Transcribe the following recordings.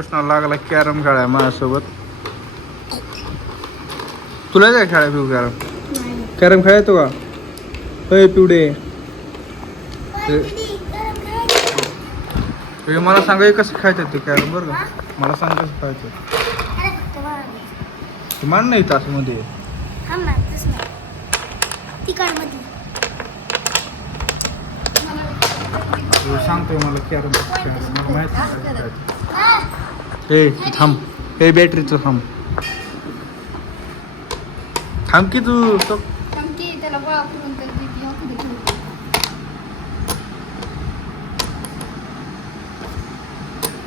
कृष्णा लागला कॅरम खेळाय माझ्यासोबत. तुला काय खेळाय पिऊ कॅरम? कॅरम खेळायचो का? होय पिवडे. मला सांगा कसं खेळतात ते कॅरम बरं का? मला सांग कसं खेळायचं. मान नाही तास मध्ये सांगतोय मला कॅरम मला माहित नाही. थांब हे बॅटरीचं थांब थांब की तू तो त्याला गोळा करून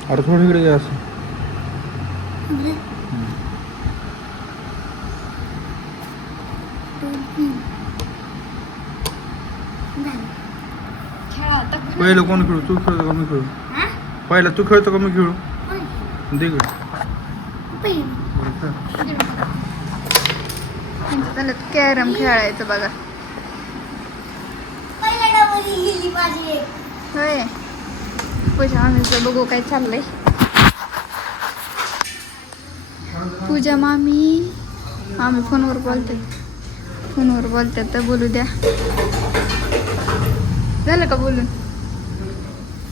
अरे थोडी इकडे जा असं. पहिलं कोण खेळू? तू खेळतो का मी खेळू? पहिला तू खेळतो का मी खेळू? दे कॅरम खेळायचं बघा. होय पूजा मामीचं बघू काय चाललंय. पूजा मामी फोनवर बोलतात तर बोलू द्या. झालं का बोलून?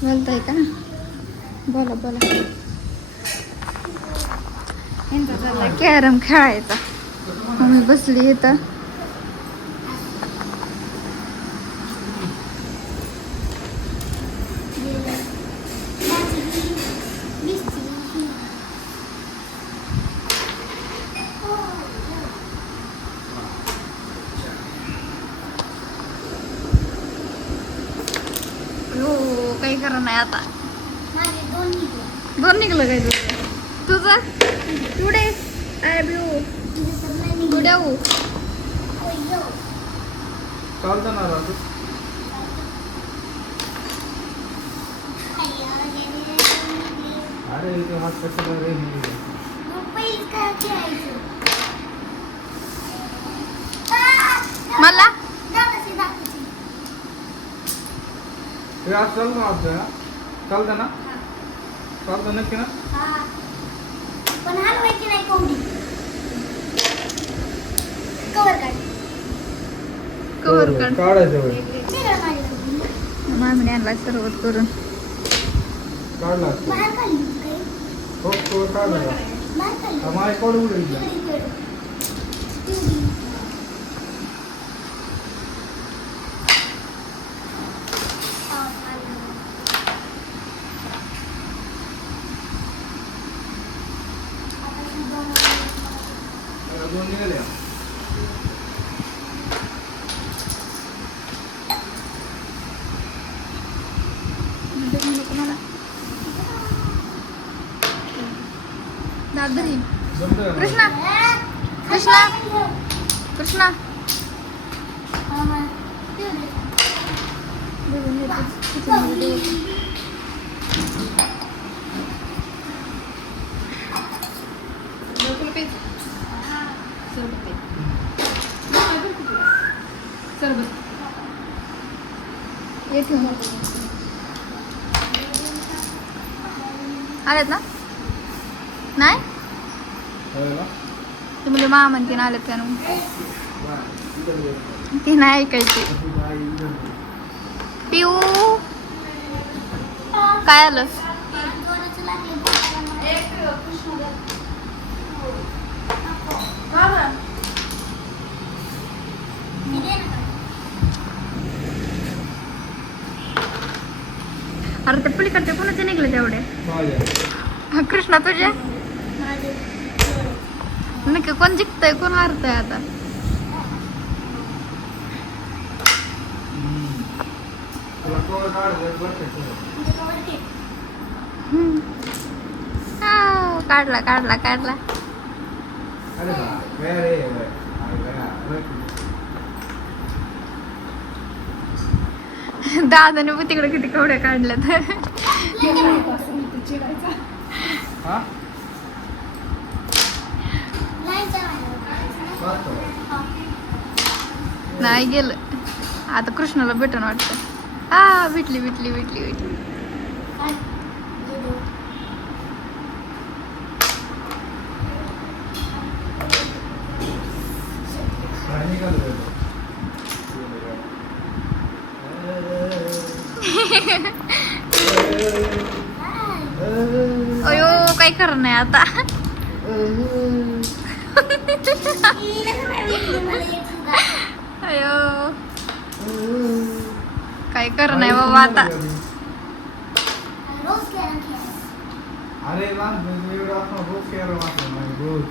बोलताय का? बोला कॅरम खेळायचा. मम्मी बसली इथं. काही करा नाही आता. दोन निघलं काय तुझं? पुढे गुड्याऊ चालतं ना राजू. अरे इथे हात कशाला रे? मला हे आज चालतं ना आपल्याला? चालतं ना? चालतं नक्की ना? पण हलवायची नाही कोंबडी. कवर काढ. काढायचं वय. मामीने आणला सर्वत करून. काढला हो कवर काढला. माय काढू उडे. दोन निघाले. दादरी जमतं का? कृष्णा कृष्णा कृष्णा आलेत ना? नाही ते म्हणजे मा म्हणते ना आलेत का? ते नाही ऐकायचे. पिऊ काय आलं? अरे ते पलीकडचे कोणाचे निघले तेवढे? कृष्णा तुझे नक्की कोण जिंकतंय कोण हारतंय आता? काढला काढला काढला. दादाने पण तिकडे किती कवड्या काढल्यात. नाही गेलं आता. कृष्णाला भेटून वाटतं. भेटली भेटली भेटली भेटली. अयो काही खरं नाही आता. अयो काही खरं नाही बाबा आता. रोज कॅरम खेळायचं. अरे रोज कॅरम रोज.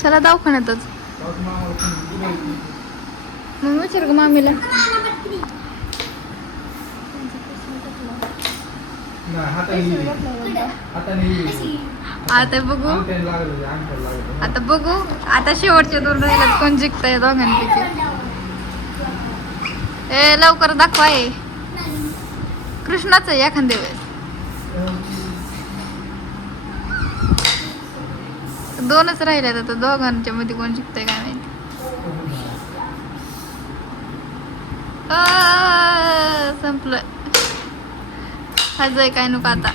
चला दवाखान्यातच. मग विचार ग मामीला. आता बघू आता बघू आता शेवटचे 2 राहिलेत. कोण जिंकतंय दोघांपैकी. ए लवकर दाखवा. कृष्णाच आहे एखाद्या वेळेस. 2च राहिल्यात आता. दोघांच्या मध्ये कोण जिंकतंय काय माहिती. संपलं. हजय काय नको आता.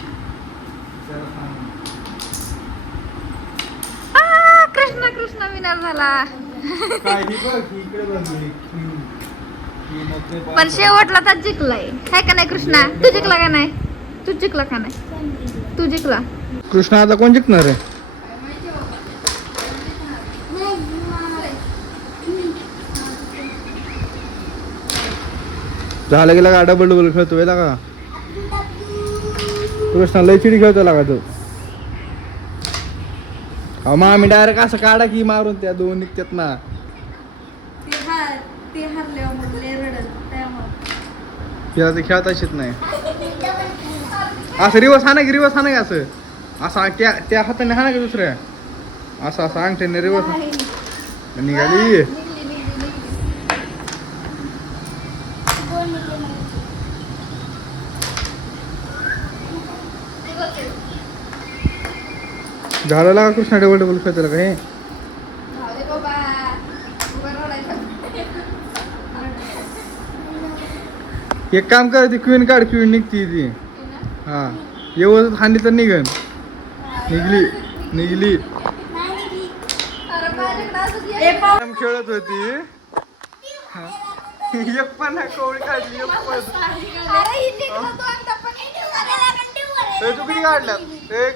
कृष्णा कृष्णा विनर झाला. पण शेवटला तर जिंकलाय काय का नाही. कृष्णा तू जिंकला का नाही. तू जिंकला का नाही. तू जिंकला. कृष्णा आता कोण जिंकणार आहे. झालं गेला का डबल खेळतोय का. कृष्णा लय चिडी खेळतो लागा तो. मग आम्ही डायरेक्ट असं काढा की मारून त्या 2 निघतात ना. तिला ते खेळता येत नाही. असं रिवर्स हाना की असं असं त्या हाताने हाना की दुसऱ्या असं असं अंगठ्याने रिवर्स निघाली. झालं लागा कृष्णा डबल खेळतो का हे. एक काम कर ती क्वीन काढ. क्वीन निघती ती. हा व्यवस्थित हानी तर निघन. निघली. खेळत होती. एक पण कवळी काढली. तू किती काढल्यात.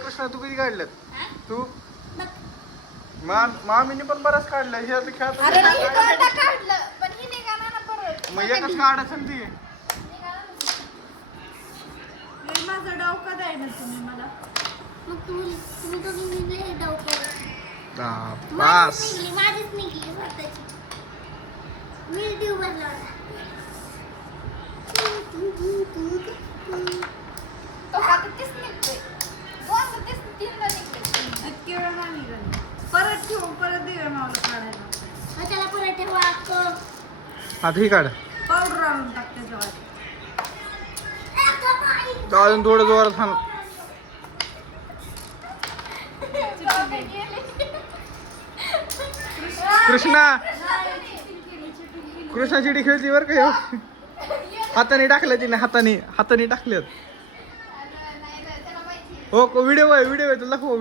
कृष्णा तू किती काढल्यात. तू मामीने पण बराच काढलं. हे खेळत मग एकच काढायचं ना ती. माझा डाव कदा आहे ना तुम्ही मला. मग तुम्ही दोघी निघले डाव केला. पास माझीच निघली स्वतःची. मी देऊ बदला. तो आता तेच निघतोय. 3दा निघतोय. इतके वेळ नाही निघाली. परत ठेवू परत दिवे मावलं काढायला. त्याला परत ठेवा. आता ही काढ. पावडर आणून टाकते जेव्हा. अजून थोडं जोरात थांब. कृष्णा चिडी खेळती बरं का. हाताने टाकल्या तिने. हाताने टाकल्यात. हो व्हिडिओ आहे तुला दाखव.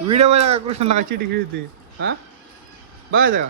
व्हिडिओ आहे का कृष्णाला का चिडी खेळते. हा बघायचं का.